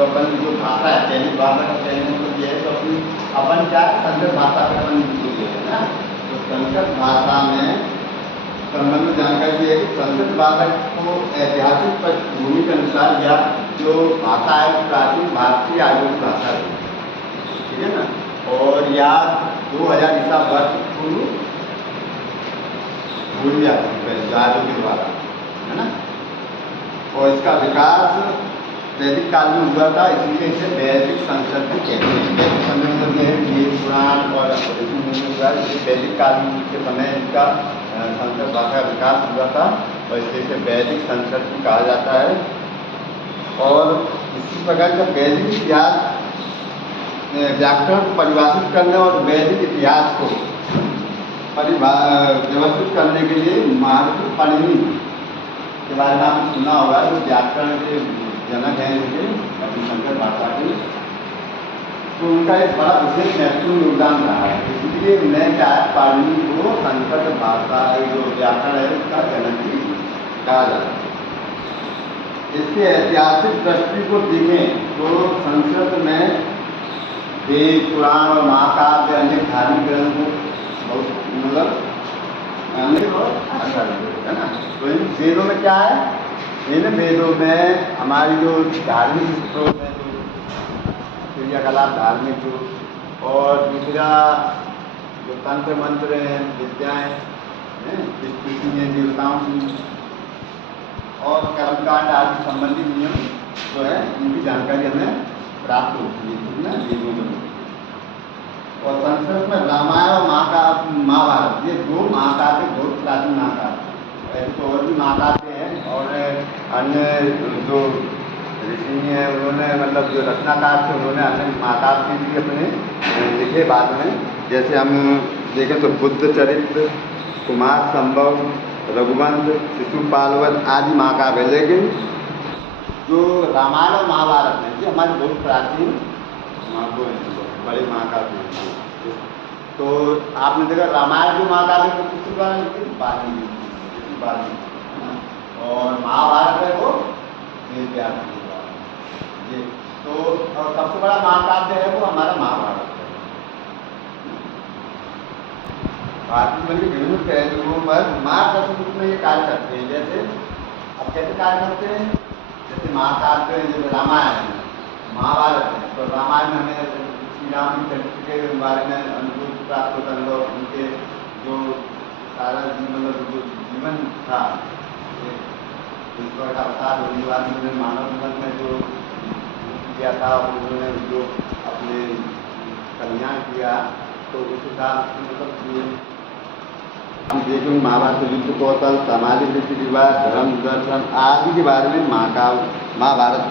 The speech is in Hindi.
जो अपन जो भाषा है चयनित भाषा का चयन मतलब ये है तो अपन क्या संस्कृत भाषा पे अपन है ना। तो संस्कृत भाषा में संबंध में जानकारी ये है कि संस्कृत भाषा को ऐतिहासिक पृष्ठभूमि के अनुसार या जो भाषा है प्राचीन भारतीय आधुनिक भाषा है, ठीक है ना। और या 2000 ईसा वर्ष पूर्व भूल जाती के द्वारा, है ना। और इसका विकास वैदिक काल में हुआ था, इसलिए इसे वैदिक संस्कृति कहते हैं। वैदिक संस्कृति है ये पुराण और वैदिक काल के समय इसका संस्कृत भाषा का विकास हुआ था और इसलिए इसे वैदिक संस्कृति कहा जाता है। और इसी प्रकार का वैदिक इतिहास व्याकरण को परिभाषित करने और वैदिक इतिहास को व्यवस्थित करने के लिए महर्षि पाणिनि के बारे में आपने सुना होगा, जो व्याकरण के जनक हैं इनके अपनी संस्कृत भाषा के। तो उनका एक बड़ा विशेष महत्वपूर्ण योगदान रहा है, इसलिए मैं क्या है पाणिनि को संस्कृत भाषा जो व्याकरण है उसका जनक भी कहा जाता है। इसके ऐतिहासिक दृष्टि को देखें तो संस्कृत में वेद पुराण और महाकाव्य अन्य धार्मिक ग्रंथों बहुत मतलब है ना। तो इन वेदों में क्या है, इन वेदों में हमारी जो धार्मिक स्रोत है, जो क्रियाकलाप धार्मिक जो, और दूसरा जो तंत्र मंत्र हैं विद्याएँ हैं देवताओं की और कर्मकांड आदि संबंधित नियम जो है इनकी जानकारी हमें प्राप्त होती है वेदों में। और संस्कृत में रामायण और महाभारत ये दो महाकाव्य बहुत प्राचीन महाकाव्य। ऐसे तो और भी महाकाव्य हैं और अन्य जो ऋषि हैं उन्होंने मतलब जो रचनाकार थे उन्होंने अन्य महाकाव्य भी अपने लिखे बाद में। जैसे हम देखें तो बुद्ध चरित्र, कुमार संभव, रघुवंश, शिशुपालवध आदि महाकाव्य। लेकिन जो रामायण और महाभारत है ये हमारे बहुत प्राचीन बड़े महाकाव्य हैं। तो आपने देखा रामायण जो महाकाव्य को किसी द्वारा लिखी वाल्मीकि, और महाभारत है वो व्यास के द्वारा ये। तो और सबसे बड़ा महाकाव्य है वो हमारा महाभारत है। भारतीय जीवन के विभिन्न पहलुओं पर मार्गदर्शन रूप में ये कार्य करते हैं। जैसे अब कैसे कार्य करते हैं, जैसे महाकाव्य जैसे रामायण है, महाभारत है, तो रामायण में हमें श्री राम के चरित्र के बारे में अनुभव प्राप्त होता है, उनके जो सारा जीवन था उसका अवतार होने के बाद उन्होंने मानव जीवन में जो किया था, उन्होंने जो अपने कल्याण किया, तो उस हिसाब से मतलब हम देखें महाभारत युद्ध कौशल, सामाजिक रीति रिवाज, धर्म दर्शन आदि के बारे में महाभारत